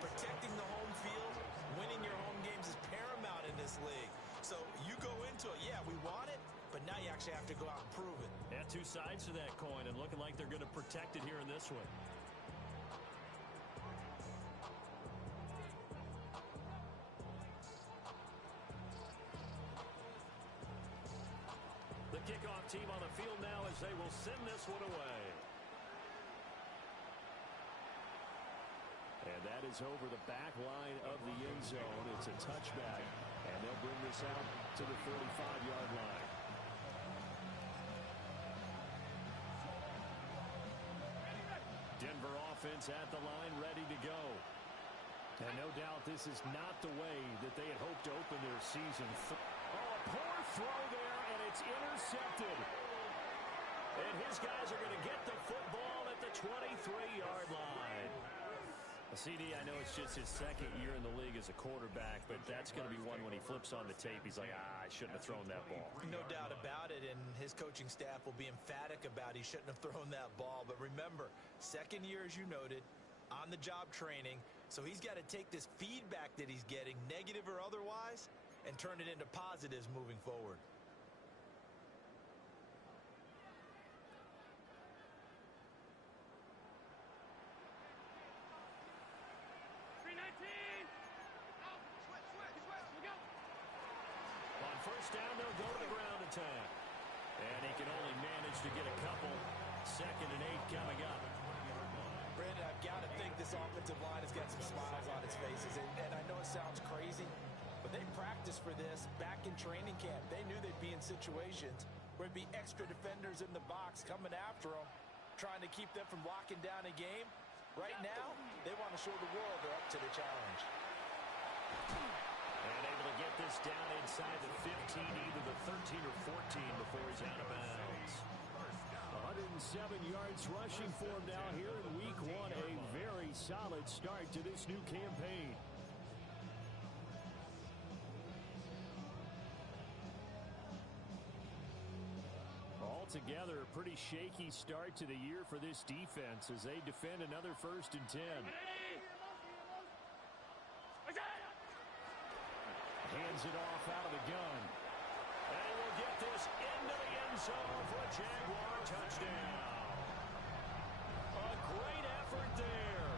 protecting the home field, winning your home games is paramount in this league. So you go into it, yeah, we want it, but now you actually have to go out and prove it. Yeah, two sides to that coin, and looking like they're going to protect it here in this one. The kickoff team on the field now as they will send this one away. And that is over the back line of the end zone. It's a touchback, and they'll bring this out to the 45-yard line. Denver offense at the line, ready to go. And no doubt this is not the way that they had hoped to open their season. Oh, a poor throw there, and it's intercepted. And his guys are going to get the football at the 23-yard line. CD, I know it's just his second year in the league as a quarterback, but that's going to be one when he flips on the tape. He's like, I shouldn't have thrown that ball. No doubt about it, and his coaching staff will be emphatic about he shouldn't have thrown that ball. But remember, second year, as you noted, on-the-job training, so he's got to take this feedback that he's getting, negative or otherwise, and turn it into positives moving forward. On first down, they'll go to the ground attack. And he can only manage to get a couple. 2nd and 8 coming up. Brandon, I've got to think this offensive line has got some smiles on its faces. And I know it sounds crazy, but they practiced for this back in training camp. They knew they'd be in situations where it'd be extra defenders in the box coming after them, trying to keep them from locking down a game. Right now, they want to show the world they're up to the challenge. And able to get this down inside the 15, either the 13 or 14 before he's out of bounds. 107 yards rushing for him now here in week one. A very solid start to this new campaign. Altogether, a pretty shaky start to the year for this defense as they defend another 1st and 10. Hands it off out of the gun. And he will get this into the end zone for a Jaguar touchdown. A great effort there.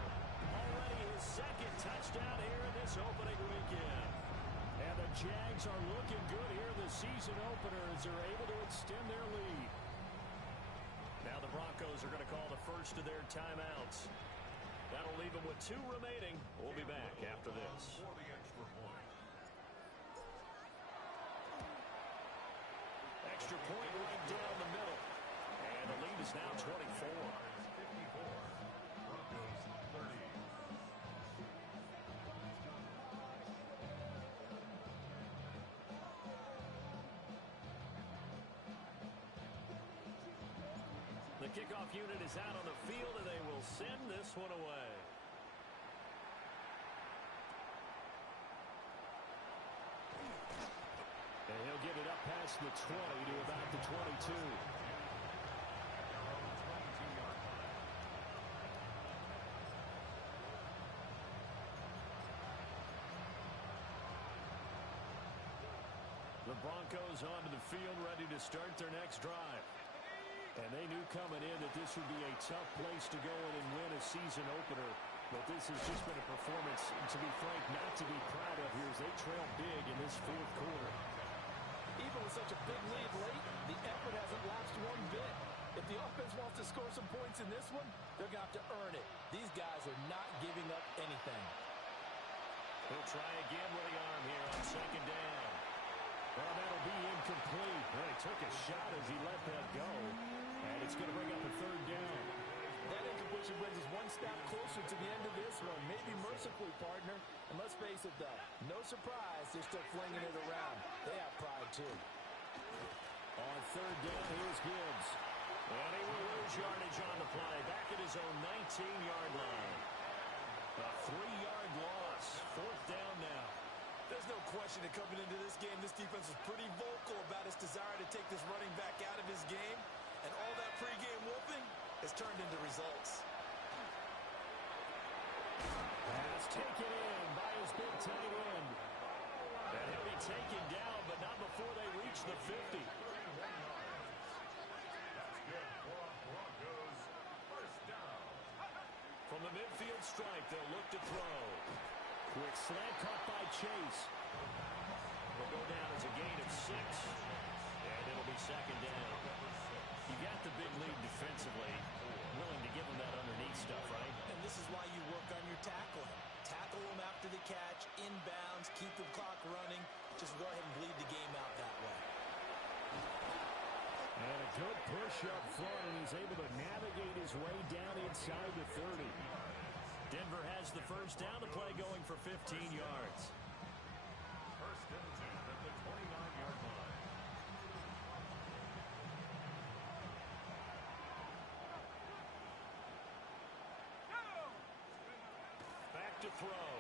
Already his 2nd touchdown here in this opening weekend. And the Jags are looking good here in the season opener as they're able to extend their lead. Now the Broncos are going to call the first of their timeouts. That'll leave them with 2 remaining. We'll be back after this. Extra point right down the middle. And the lead is now 24. The kickoff unit is out on the field, and they will send this one away. And he'll get it up past the 20 to about the 22. The Broncos onto the field, ready to start their next drive. And they knew coming in that this would be a tough place to go in and win a season opener. But this has just been a performance, to be frank, not to be proud of here as they trail big in this 4th quarter. Even with such a big lead late, the effort hasn't lapsed one bit. If the offense wants to score some points in this one, they're going to have to earn it. These guys are not giving up anything. He'll try again with the arm here on 2nd down. Well, that'll be incomplete. Well, he took a shot as he let that go. And it's going to bring up a 3rd down. That completion brings us one step closer to the end of this one. Maybe mercifully, partner. And let's face it, though, no surprise they're still flinging it around. They have pride, too. On third down, here's Gibbs. And he will lose yardage on the play. Back at his own 19-yard line. A 3-yard loss. Fourth down now. There's no question that coming into this game, this defense was pretty vocal about its desire to take this running back out of his game. And all that pregame whooping has turned into results. Pass taken in by his big tight end. And he'll be taken down, but not before they reach the 50. From the midfield stripe, they'll look to throw. Quick slant caught by Chase. Will go down as a gain of 6. And it'll be second down. You got the big lead defensively. Willing to give them that underneath stuff, right? And this is why you work on your tackling. Tackle them after the catch, inbounds, keep the clock running. Just go ahead and bleed the game out that way. And a good push up front, and he's able to navigate his way down inside the 30. Denver has the first down. The play going for 15 yards. First and 10 at the 29-yard line. Back to throw.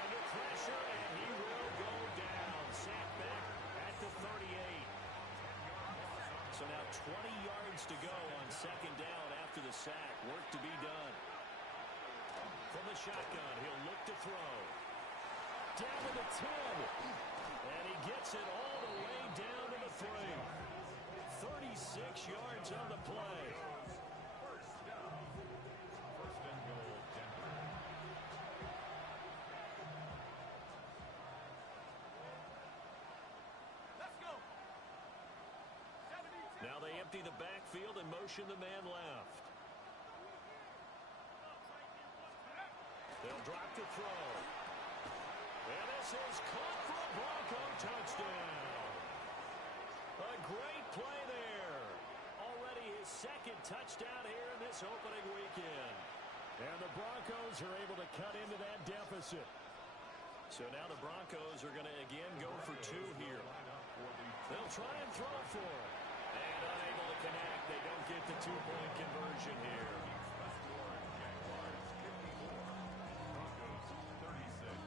Under pressure, and he will go down. Sacked back at the 38. So now 20 yards to go on second down after the sack. Work to be done. From the shotgun, he'll look to throw. Down to the 10. And he gets it all the way down to the 3. 36 yards on the play. First down. First and goal, Denver. Let's go. Now they empty the backfield and motion the man left. They'll drop to throw. And this is caught for a Bronco touchdown. A great play there. Already his second touchdown here in this opening weekend. And the Broncos are able to cut into that deficit. So now the Broncos are going to again go for 2 here. They'll try and throw for it. And unable to connect. They don't get the 2-point conversion here.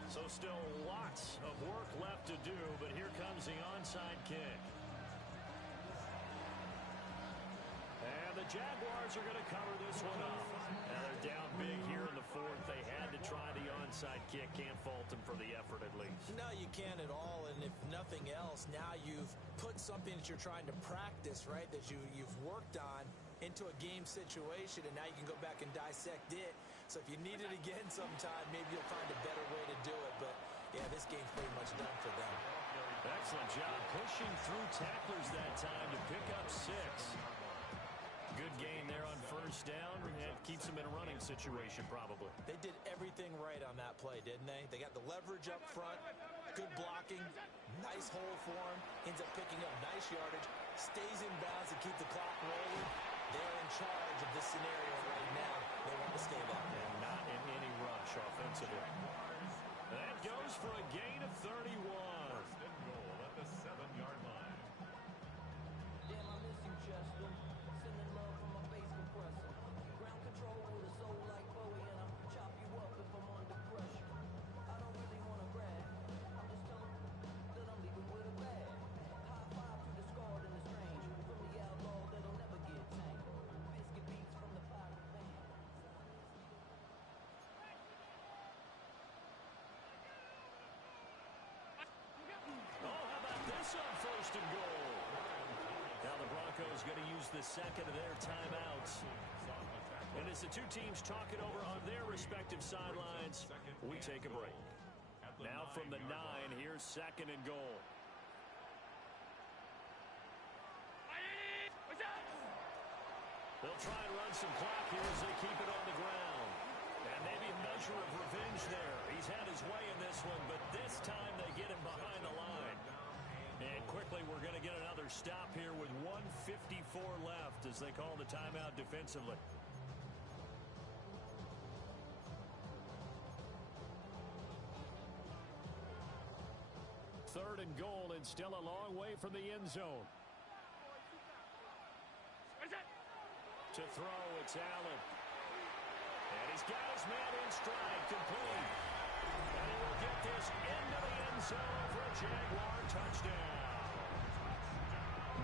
So still lots of work left to do, but here comes the onside kick. And the Jaguars are going to cover this one up. Now they're down big here in the 4th. They had to try the onside kick. Can't fault them for the effort at least. No, you can't at all. And if nothing else, now you've put something that you're trying to practice, right, that you've worked on into a game situation, and now you can go back and dissect it. So if you need it again sometime, maybe you'll find a better way to do it. But, yeah, this game's pretty much done for them. Excellent job pushing through tacklers that time to pick up 6. Good gain there on first down. It keeps them in a running situation probably. They did everything right on that play, didn't they? They got the leverage up front, good blocking, nice hole for him, ends up picking up nice yardage, stays in bounds to keep the clock rolling. They're in charge of this scenario right now. They want to stay that way. And not in any rush offensively. That goes for a gain of 31. First and goal at the 7-yard line. Damn, I miss you, Justin. Sending love from my bass compressor. Ground control with a soul like Bowie, and I'll chop you up if I'm under pressure. I don't really want to brag. I'm just telling that I'm leaving with a bag. High five to the scarred and the strange. From the outlaw that'll never get tamed. Biscuit beats from the pirate band. Oh, how about this on first and goal? Now the Broncos going to use the second of their timeouts. And as the two teams talk it over on their respective sidelines, we take a break. Now from the 9, here's second and goal. They'll try and run some clock here as they keep it on the ground. And maybe a measure of revenge there. He's had his way in this one, but this time they get him behind the line. And quickly, we're going to get another stop here with 1:54 left as they call the timeout defensively. Third and goal, and still a long way from the end zone. To throw, it's Allen. And he's got his man in stride, complete. And he will get this into the end zone for a Jaguar touchdown.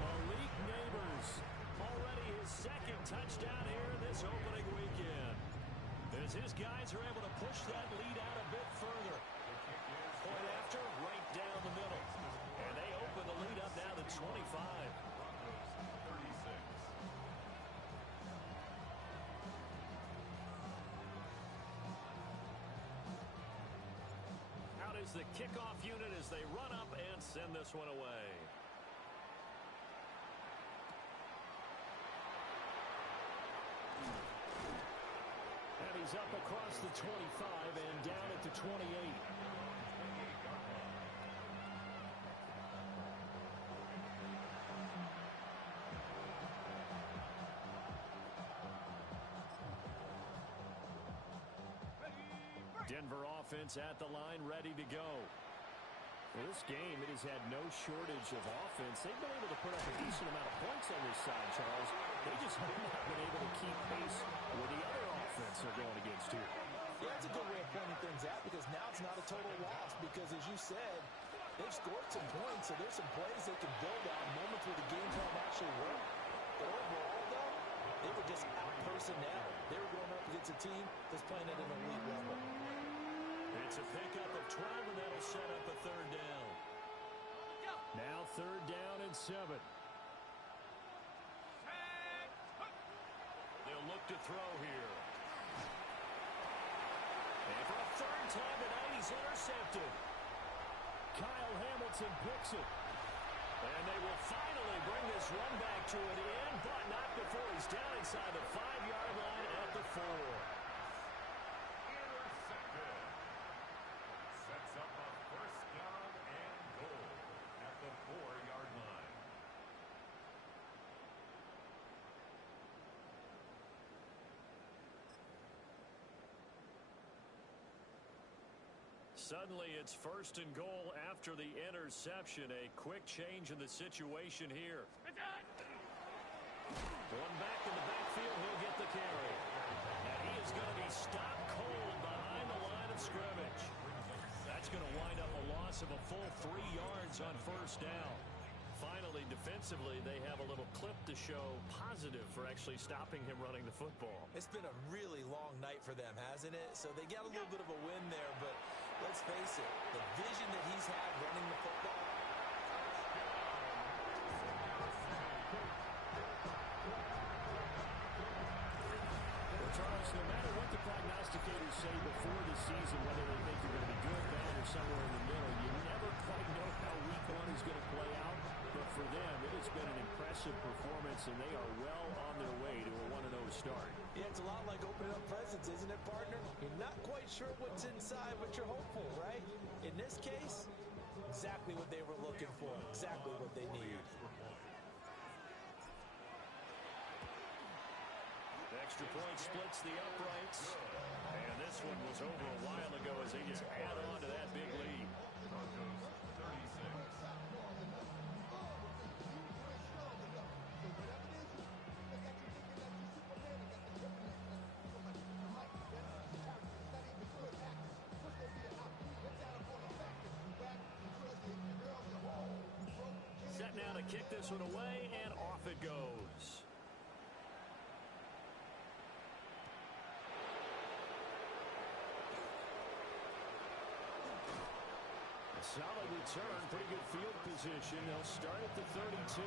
Malik Neighbors, already his second touchdown here this opening weekend. As his guys are able to push that lead out a bit further. Point after, right down the middle. And they open the lead up now to 25. Out is the kickoff unit as they run up and send this one away. And he's up across the 25 and down at the 28. Denver offense at the line, ready to go. Well, this game, it has had no shortage of offense. They've been able to put up a decent amount of points on this side, Charles. They just have not been able to keep pace with the other offense they're going against here. Yeah, that's a good way of pointing things out because now it's not a total loss because, as you said, they've scored some points, so there's some plays they can build on, moments where the game plan actually worked. But overall, though, they were just out-personnel. They were going up against a team that's playing at an elite level. It's a pickup of 12, and that'll set up a third down. Now third down and 7. They'll look to throw here. And for a third time tonight, he's intercepted. Kyle Hamilton picks it. And they will finally bring this one back to an end, but not before he's down inside the 5-yard line at the 4. Suddenly, it's first and goal after the interception. A quick change in the situation here. One back in the backfield, he'll get the carry. And he is going to be stopped cold behind the line of scrimmage. That's going to wind up a loss of a full 3 yards on first down. Finally, defensively, they have a little clip to show positive for actually stopping him running the football. It's been a really long night for them, hasn't it? So they got a little bit of a win there, but let's face it, the vision that he's had running the football. Well, Charles, no matter what the prognosticators say before the season, whether they think you're going to be good, bad, or somewhere in the middle, you never quite know how week 1 is going to play out. But for them, it has been an impressive performance, and they are well on their way to a 1-0 start. Yeah, it's a lot like opening up presents, isn't it, partner? You're not quite sure what's inside, but you're hopeful, right? In this case, exactly what they were looking for, exactly what they need. The extra point splits the uprights, and this one was over a while ago as they just add on to that big lead. Set now to kick this one away, and off it goes. A solid return, pretty good field position. They'll start at the 32.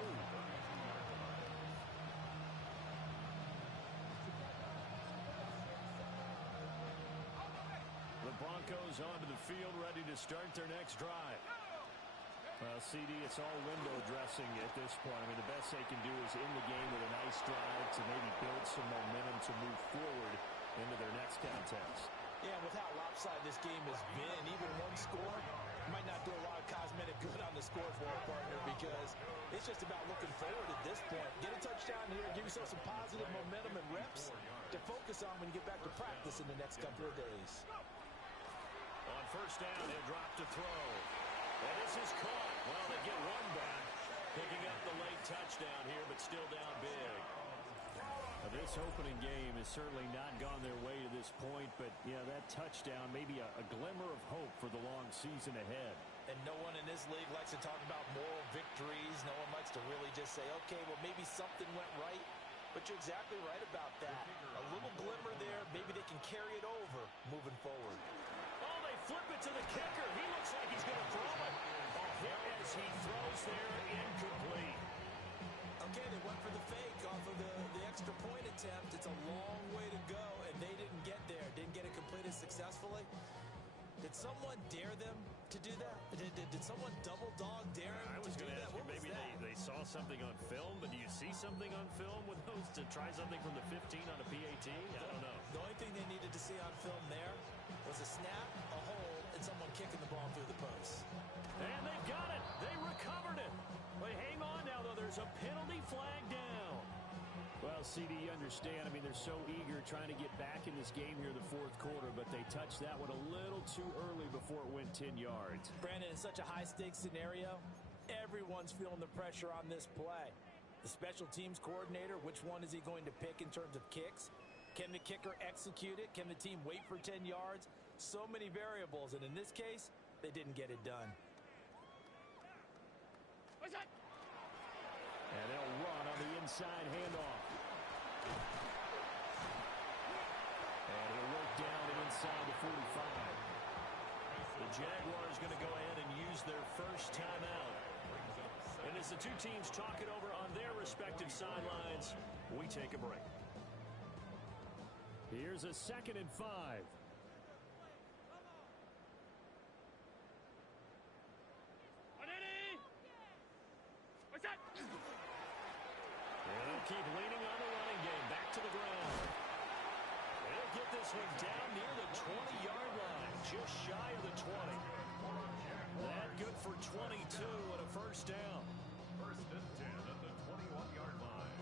The Broncos onto the field, ready to start their next drive. Well, CD, it's all window dressing at this point. I mean, the best they can do is in the game with a nice drive to maybe build some momentum to move forward into their next contest. Yeah, with how lopsided this game has been, even one score, Might not do a lot of cosmetic good on the scoreboard, partner, because it's just about looking forward at this point. Get a touchdown here, give yourself some positive momentum and reps to focus on when you get back to practice in the next couple of days. On first down, he'll drop to throw. And this is caught. Well, they get one back. Picking up the late touchdown here, but still down big. This opening game has certainly not gone their way to this point, but, yeah, that touchdown, maybe a glimmer of hope for the long season ahead. And no one in this league likes to talk about moral victories. No one likes to really just say, okay, well, maybe something went right. But you're exactly right about that. A little glimmer there. Maybe they can carry it over moving forward. Oh, they flip it to the kicker. He looks like he's going to throw it. A hit as he throws there, incomplete. Okay, they went for the fake off of the extra point attempt. It's a long way to go, and they didn't get there. Didn't get it completed successfully. Did someone dare them to do that? Did someone double dog dare them to do that? What was maybe that? They saw something on film, but do you see something on film with those to try something from the 15 on a PAT? I don't know. The only thing they needed to see on film there was a snap, a hold, and someone kicking the ball through the post. And they've got it. They recovered it. But hang on now, though. There's a penalty flag down. Well, CD, you understand. I mean, they're so eager trying to get back in this game here in the fourth quarter, but they touched that one a little too early before it went 10 yards. Brandon, in such a high-stakes scenario, everyone's feeling the pressure on this play. The special teams coordinator, which one is he going to pick in terms of kicks? Can the kicker execute it? Can the team wait for 10 yards? So many variables, and in this case, they didn't get it done. And they'll run on the inside handoff. And he'll work down and inside the 45. The Jaguars going to go ahead and use their first timeout. And as the two teams talk it over on their respective sidelines, we take a break. Here's a 2nd and 5. They'll keep leaning on the running game. Back to the ground. They'll get this one down near the 20-yard line. Just shy of the 20. That good for 22 and a first down. First and 10 at the 21-yard line.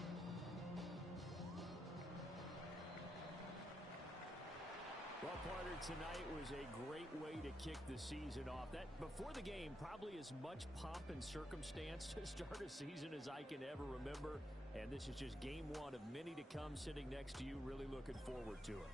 Well, partner, tonight was a great way to kick the season off. That, before the game, probably as much pomp and circumstance to start a season as I can ever remember. And this is just game one of many to come sitting next to you. Really looking forward to it.